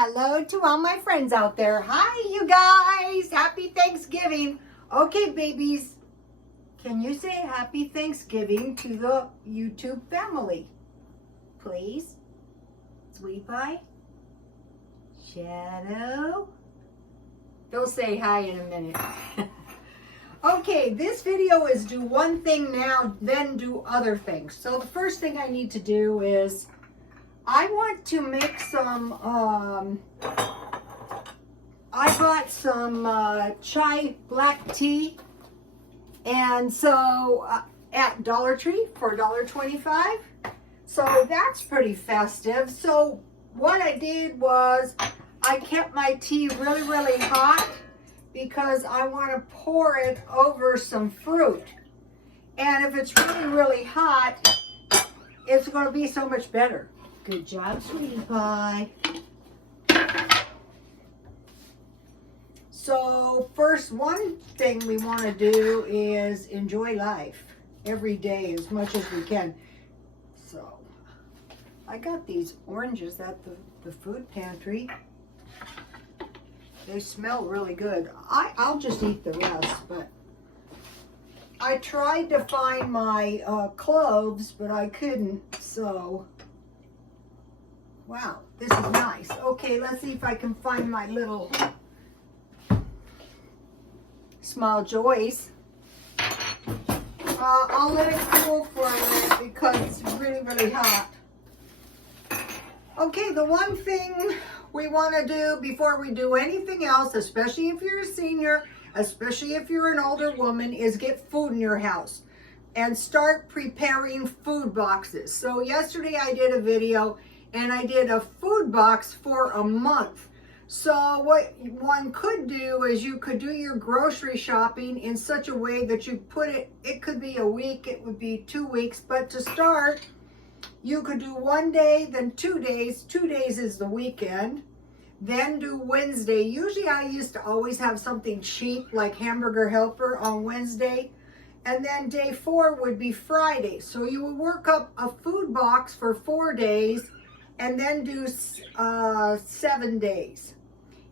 Hello to all my friends out there. Hi, you guys. Happy Thanksgiving. Okay, babies. Can you say Happy Thanksgiving to the YouTube family? Please. Sweet Pie. Shadow. They'll say hi in a minute. Okay, this video is do one thing now, then do other things. So the first thing I need to do is I want to make some, I bought some chai black tea, and so at Dollar Tree for $1.25. So that's pretty festive. So what I did was I kept my tea really, really hot because I want to pour it over some fruit. And if it's really, really hot, it's going to be so much better. Good job, Sweetie Pie. So first, one thing we want to do is enjoy life every day as much as we can. So I got these oranges at the food pantry. They smell really good. I'll just eat the rest, but I tried to find my cloves, but I couldn't, so wow, this is nice. Okay, let's see if I can find my little Small Joys. I'll let it cool for a minute because it's really, really hot. Okay, the one thing we want to do before we do anything else, especially if you're a senior, especially if you're an older woman, is get food in your house and start preparing food boxes. So yesterday I did a video and I did a food box for a month. So what one could do is you could do your grocery shopping in such a way that you put it could be a week, it would be 2 weeks, but to start, you could do 1 day, then 2 days. 2 days is the weekend. Then do Wednesday. Usually I used to always have something cheap like Hamburger Helper on Wednesday. And then day 4 would be Friday. So you would work up a food box for 4 days and then do 7 days.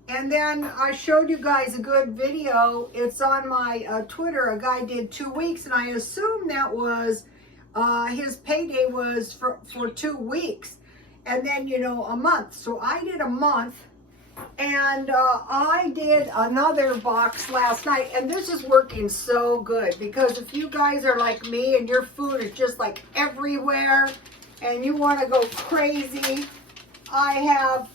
And then I showed you guys a good video. It's on my Twitter. A guy did 2 weeks, and I assume that was his payday was for 2 weeks. And then, you know, a month. So I did a month. And I did another box last night, and this is working so good because if you guys are like me and your food is just like everywhere and you want to go crazy, I have,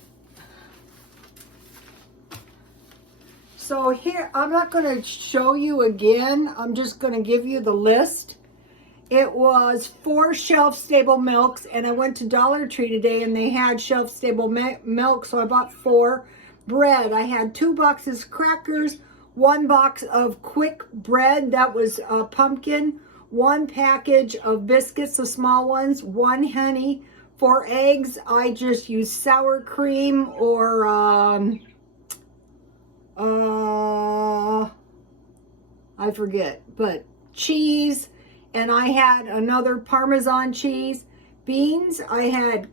so here, I'm not going to show you again, I'm just going to give you the list. It was 4 shelf-stable milks, and I went to Dollar Tree today, and they had shelf-stable milk, so I bought 4. Bread, I had 2 boxes crackers, 1 box of quick bread, that was pumpkin, 1 package of biscuits, the small ones, 1 honey. For eggs, I just used sour cream or I forget, but cheese. And I had another Parmesan cheese. Beans, I had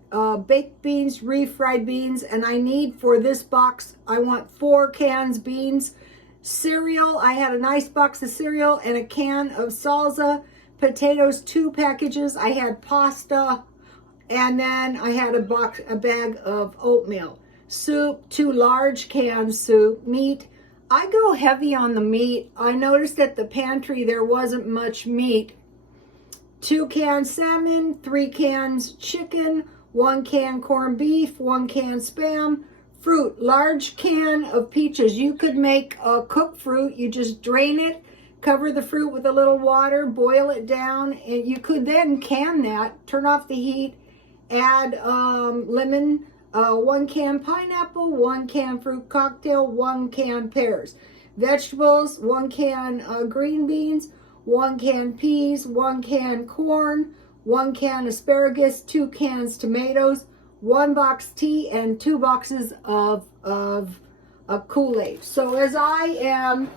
baked beans, refried beans, and I need for this box, I want 4 cans beans. Cereal, I had a nice box of cereal and a can of salsa. Potatoes, 2 packages. I had pasta, and then I had a bag of oatmeal. Soup, 2 large cans soup. Meat, I go heavy on the meat. I noticed at the pantry there wasn't much meat. 2 cans salmon, 3 cans chicken, 1 can corned beef, 1 can Spam. Fruit, large can of peaches. You could make cooked fruit. You just drain it, cover the fruit with a little water, boil it down, and you could then can that, turn off the heat, add lemon, 1 can pineapple, 1 can fruit cocktail, 1 can pears. Vegetables, 1 can green beans, 1 can peas, 1 can corn, 1 can asparagus, 2 cans tomatoes, 1 box tea, and 2 boxes of Kool-Aid. So as I am,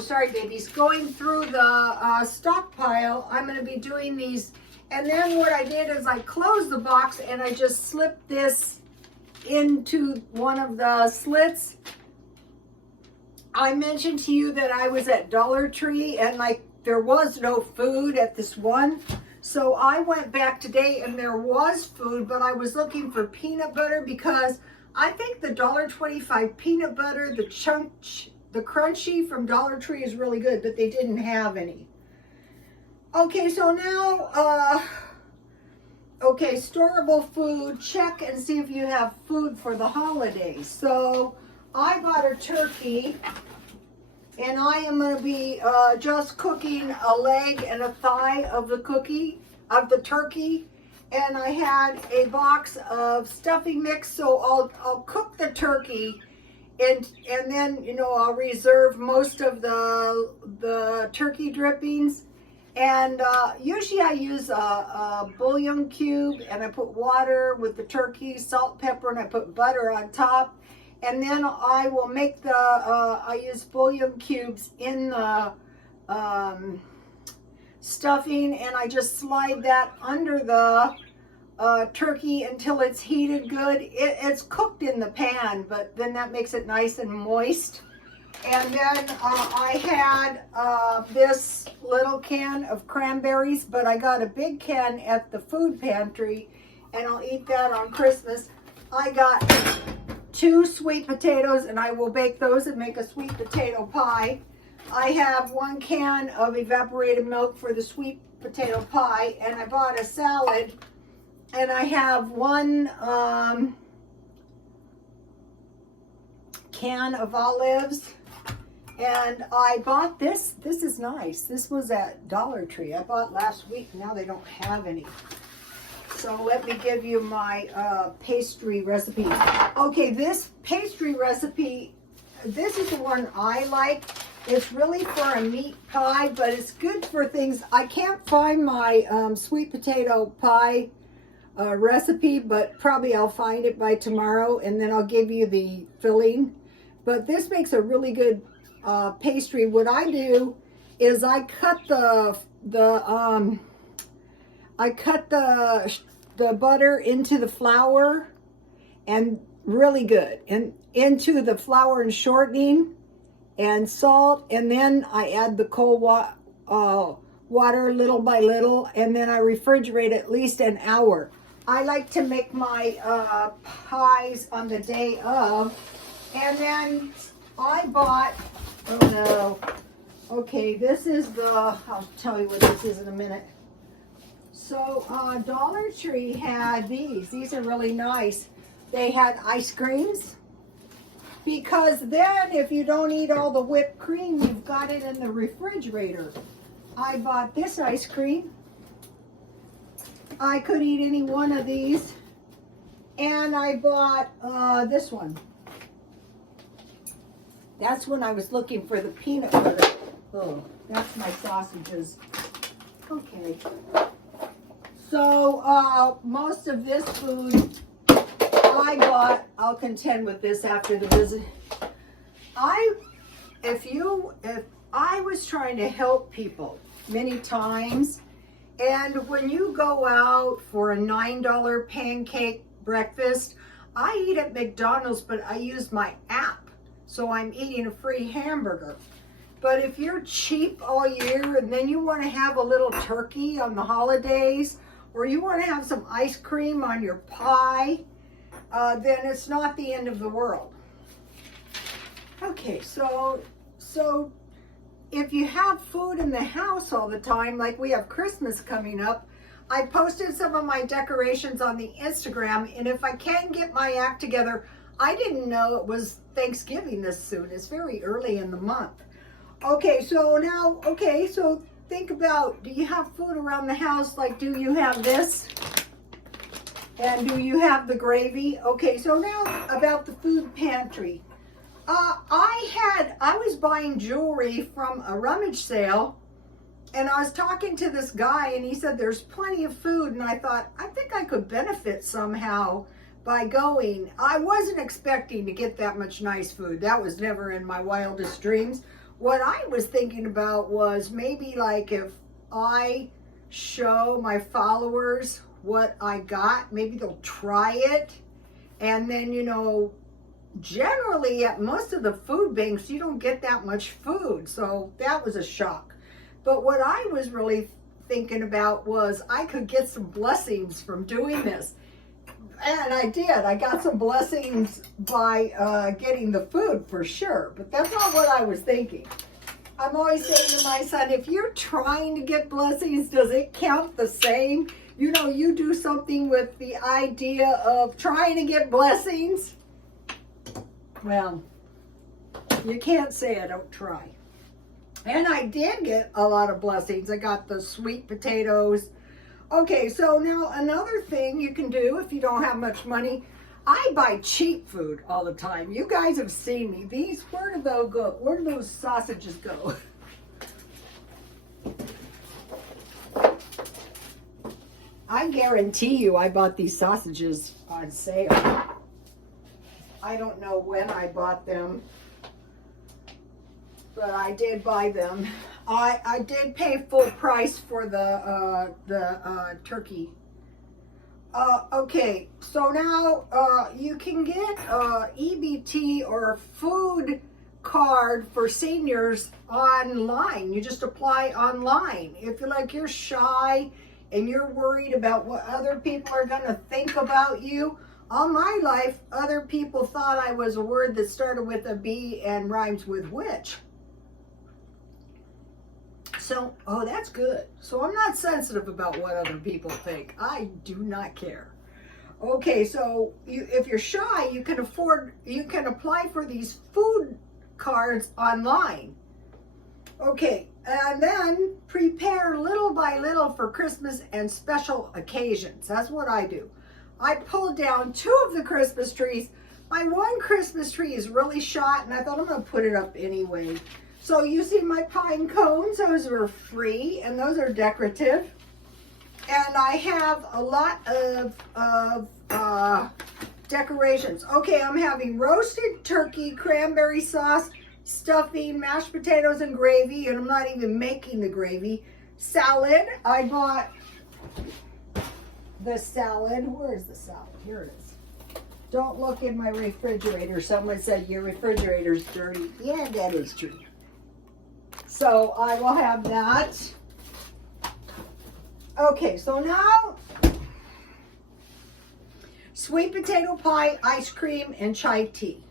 sorry babies, going through the stockpile, I'm going to be doing these. And then what I did is I closed the box and I just slipped this into one of the slits. I mentioned to you that I was at Dollar Tree and like there was no food at this one. So I went back today and there was food, but I was looking for peanut butter because I think the $1.25 peanut butter, the crunchy from Dollar Tree is really good, but they didn't have any. Okay, so now, okay, storable food, check and see if you have food for the holidays. So I bought a turkey and I am going to be just cooking a leg and a thigh of the turkey. And I had a box of stuffing mix, so I'll cook the turkey and then, you know, I'll reserve most of the turkey drippings. And usually I use a bouillon cube and I put water with the turkey, salt, pepper, and I put butter on top. And then I will make I use bouillon cubes in the stuffing, and I just slide that under the turkey until it's heated good. It's cooked in the pan, but then that makes it nice and moist. And then I had this little can of cranberries, but I got a big can at the food pantry, and I'll eat that on Christmas. I got 2 sweet potatoes, and I will bake those and make a sweet potato pie. I have 1 can of evaporated milk for the sweet potato pie, and I bought a salad, and I have 1 can of olives. And I bought this. This is nice. This was at Dollar Tree. I bought last week. Now they don't have any. So let me give you my pastry recipe. Okay, this pastry recipe, this is the one I like. It's really for a meat pie, but it's good for things. I can't find my sweet potato pie recipe, but probably I'll find it by tomorrow, and then I'll give you the filling. But this makes a really good pastry. What I do is I cut the butter into the flour, and really good, and into the flour and shortening and salt, and then I add the cold water little by little, and then I refrigerate at least an hour. I like to make my pies on the day of, and then I bought, oh no, okay, this is I'll tell you what this is in a minute. So Dollar Tree had these are really nice. They had ice creams, because then if you don't eat all the whipped cream, you've got it in the refrigerator. I bought this ice cream. I could eat any one of these. And I bought this one. That's when I was looking for the peanut butter. Oh, that's my sausages. Okay. So most of this food I bought, I'll contend with this after the visit. If I was trying to help people many times, and when you go out for a $9 pancake breakfast, I eat at McDonald's, but I use my app, so I'm eating a free hamburger. But if you're cheap all year and then you want to have a little turkey on the holidays, or you want to have some ice cream on your pie, then it's not the end of the world. Okay, so if you have food in the house all the time, like we have Christmas coming up, I posted some of my decorations on the Instagram, and if I can get my act together, I didn't know it was Thanksgiving this soon. It's very early in the month. Okay, so now, so think about, do you have food around the house? Like, do you have this? And do you have the gravy? Okay, so now about the food pantry. I was buying jewelry from a rummage sale, and I was talking to this guy, and he said there's plenty of food, and I thought, I think I could benefit somehow by going. I wasn't expecting to get that much nice food. That was never in my wildest dreams. What I was thinking about was maybe like if I show my followers what I got, maybe they'll try it, And then, you know, generally at most of the food banks, you don't get that much food. So that was a shock. But what I was really thinking about was I could get some blessings from doing this. And I did. I got some blessings by getting the food for sure. But that's not what I was thinking. I'm always saying to my son, if you're trying to get blessings, does it count the same? You know, you do something with the idea of trying to get blessings. Well, you can't say I don't try. And I did get a lot of blessings. I got the sweet potatoes. Okay, so now another thing you can do if you don't have much money, I buy cheap food all the time. You guys have seen me. These, where do those go? Where do those sausages go? I guarantee you I bought these sausages on sale. I don't know when I bought them, but I did buy them. I did pay full price for the turkey. Okay, so now you can get EBT or food card for seniors online. You just apply online. If you're shy and you're worried about what other people are going to think about you, all my life, other people thought I was a word that started with a B and rhymes with witch. So, oh, that's good. So I'm not sensitive about what other people think. I do not care. Okay, so if you're shy, you can apply for these food cards online. Okay, and then prepare little by little for Christmas and special occasions. That's what I do. I pulled down 2 of the Christmas trees. My one Christmas tree is really shot, and I thought I'm going to put it up anyway. So you see my pine cones, those are free, and those are decorative. And I have a lot of decorations. Okay, I'm having roasted turkey, cranberry sauce, stuffing, mashed potatoes, and gravy, and I'm not even making the gravy. Salad, I bought the salad. Where is the salad? Here it is. Don't look in my refrigerator. Someone said your refrigerator's dirty. Yeah, that is true. So I will have that. Okay, so now sweet potato pie, ice cream, and chai tea.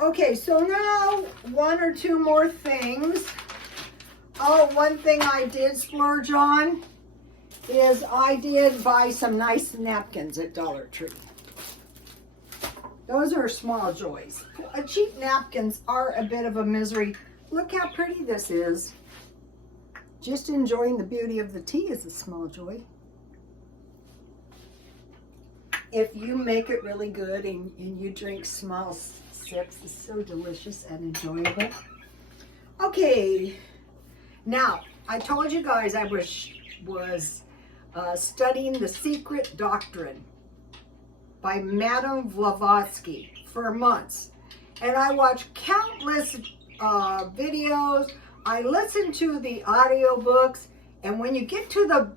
Okay, so now 1 or 2 more things. Oh, one thing I did splurge on is I did buy some nice napkins at Dollar Tree. Those are small joys. Cheap napkins are a bit of a misery. Look how pretty this is. Just enjoying the beauty of the tea is a small joy. If you make it really good and you drink small sips, it's so delicious and enjoyable. Okay, now I told you guys I was studying The Secret Doctrine by Madame Blavatsky for months, and I watched countless videos. I listened to the audiobooks, and when you get to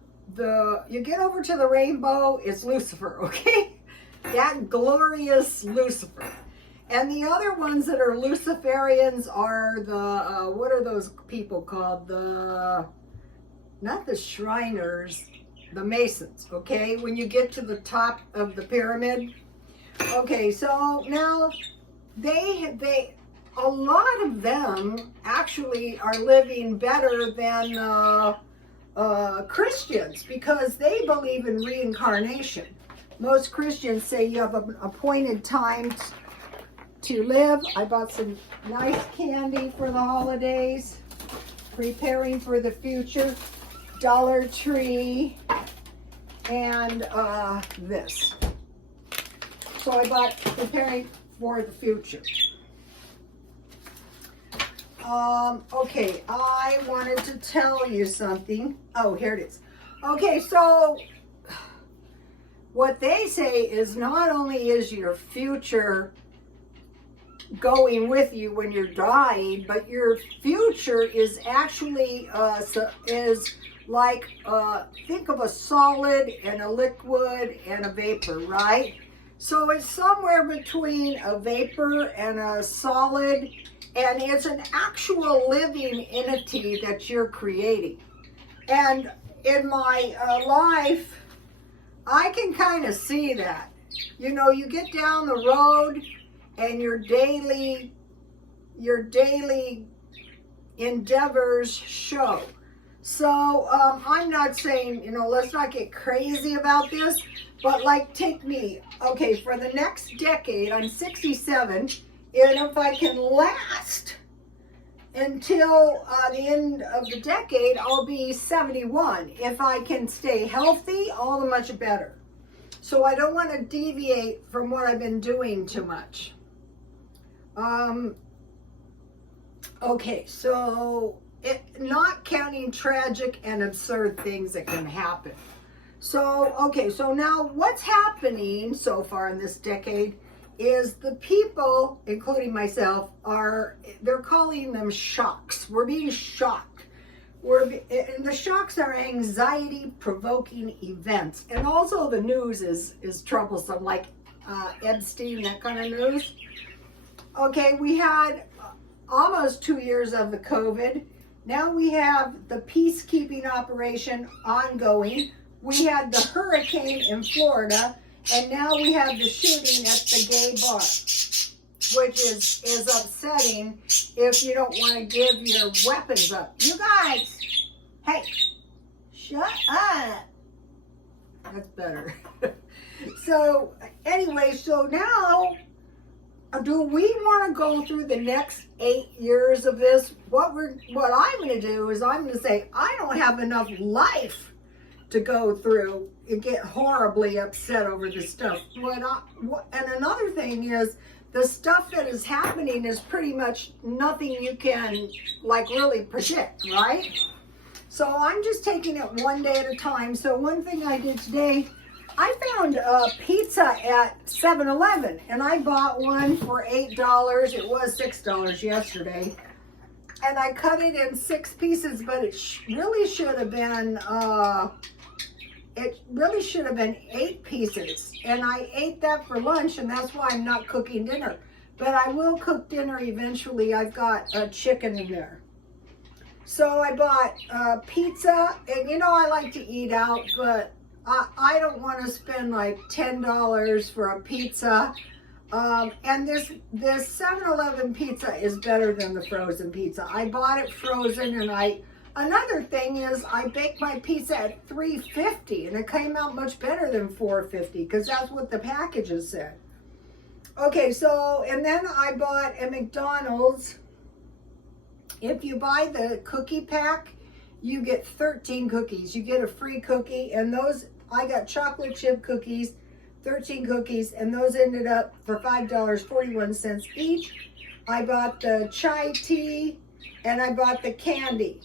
you get over to the rainbow, it's Lucifer, okay? That glorious Lucifer. And the other ones that are Luciferians are the, what are those people called? Not the Shriners, the Masons, okay? When you get to the top of the pyramid. Okay, so now a lot of them actually are living better than Christians because they believe in reincarnation. Most Christians say you have an appointed time to live. I bought some nice candy for the holidays, preparing for the future. Dollar Tree and this. So I bought preparing for the future. Okay, I wanted to tell you something. Oh, here it is. Okay, so what they say is not only is your future going with you when you're dying, but your future is actually is like think of a solid and a liquid and a vapor, right? So it's somewhere between a vapor and a solid, and it's an actual living entity that you're creating. And in my life, I can kind of see that. You know, you get down the road and your daily endeavors show. So I'm not saying, you know, let's not get crazy about this, but like take me, okay, for the next decade, I'm 67, and if I can last until the end of the decade, I'll be 71. If I can stay healthy, all the much better. So I don't want to deviate from what I've been doing too much. Okay, so not counting tragic and absurd things that can happen. So, okay, so now what's happening so far in this decade is the people, including myself, they're calling them shocks. We're being shocked. And the shocks are anxiety-provoking events. And also the news is troublesome, like Epstein, that kind of news. Okay, we had almost 2 years of the COVID. Now we have the peacekeeping operation ongoing. We had the hurricane in Florida, and now we have the shooting at the gay bar, which is upsetting if you don't want to give your weapons up. You guys, hey, shut up. That's better. So anyway, so now, do we want to go through the next 8 years of this? What I'm going to do is I'm going to say I don't have enough life to go through and get horribly upset over this stuff. And another thing is, the stuff that is happening is pretty much nothing you can like really predict, right? So I'm just taking it one day at a time. So one thing I did today, I found a pizza at 7-Eleven, and I bought one for $8. It was $6 yesterday. And I cut it in 6 pieces, but it really should have been 8 pieces. And I ate that for lunch, and that's why I'm not cooking dinner. But I will cook dinner eventually. I've got a chicken in there. So I bought pizza, and you know I like to eat out, but I don't want to spend like $10 for a pizza. And this 7-Eleven pizza is better than the frozen pizza. I bought it frozen, and another thing is I baked my pizza at $3.50, and it came out much better than $4.50 because that's what the packages said. Okay, so, and then I bought at McDonald's, if you buy the cookie pack, you get 13 cookies. You get a free cookie, and those, I got chocolate chip cookies, 13 cookies, and those ended up for $5.41 each. I bought the chai tea, and I bought the candy.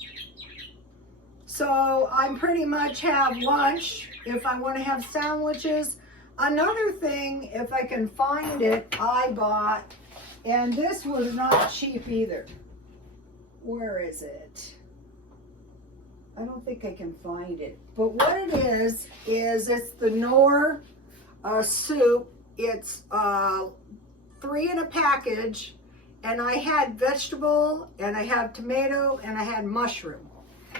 So I pretty much have lunch if I want to have sandwiches. Another thing, if I can find it, I bought, and this was not cheap either. Where is it? I don't think I can find it. But what it is it's the Knorr soup. It's 3 in a package, and I had vegetable, and I had tomato, and I had mushroom.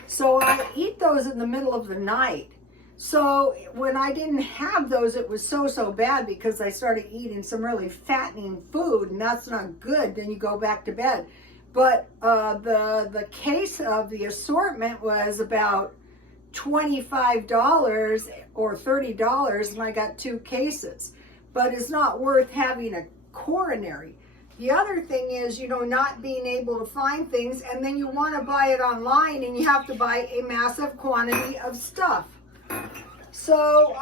So I eat those in the middle of the night. So when I didn't have those, it was so bad because I started eating some really fattening food, and that's not good. Then you go back to bed. But the case of the assortment was about $25 or $30, and I got 2 cases. But it's not worth having a coronary. The other thing is, you know, not being able to find things, and then you want to buy it online, and you have to buy a massive quantity of stuff. So,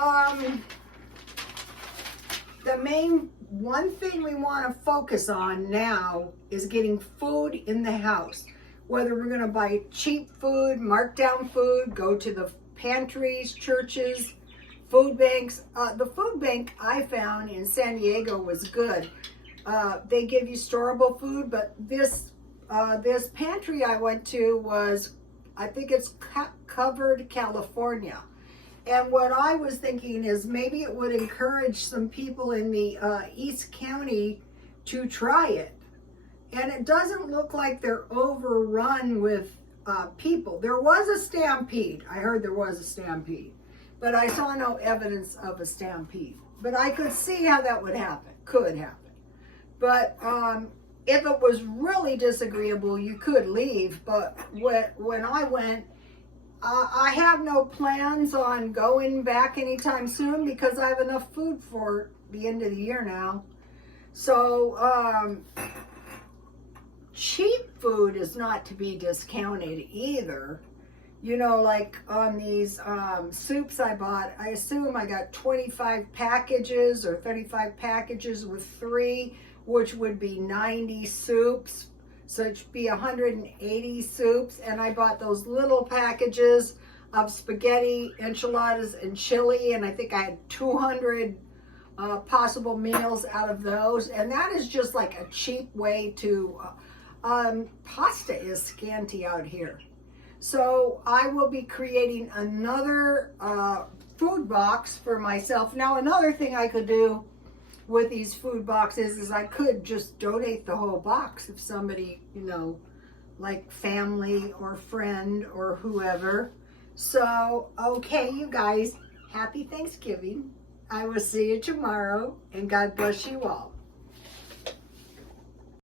the main one thing we want to focus on now is getting food in the house. Whether we're going to buy cheap food, marked down food, go to the pantries, churches, food banks. The food bank I found in San Diego was good. They give you storable food, but this pantry I went to was, I think it's Covered California. And what I was thinking is maybe it would encourage some people in the East County to try it. And it doesn't look like they're overrun with people. There was a stampede. I heard there was a stampede, but I saw no evidence of a stampede. But I could see how that would happen, could happen. But if it was really disagreeable, you could leave. But when I went, I have no plans on going back anytime soon because I have enough food for the end of the year now. So cheap food is not to be discounted either. You know, like on these soups I bought, I assume I got 25 packages or 35 packages with 3, which would be 90 soups. So it should be 180 soups. And I bought those little packages of spaghetti, enchiladas, and chili. And I think I had 200 possible meals out of those. And that is just like a cheap way to, pasta is scanty out here. So I will be creating another food box for myself. Now, another thing I could do with these food boxes is I could just donate the whole box if somebody, you know, like family or friend or whoever. So, okay, you guys, happy Thanksgiving. I will see you tomorrow, and God bless you all.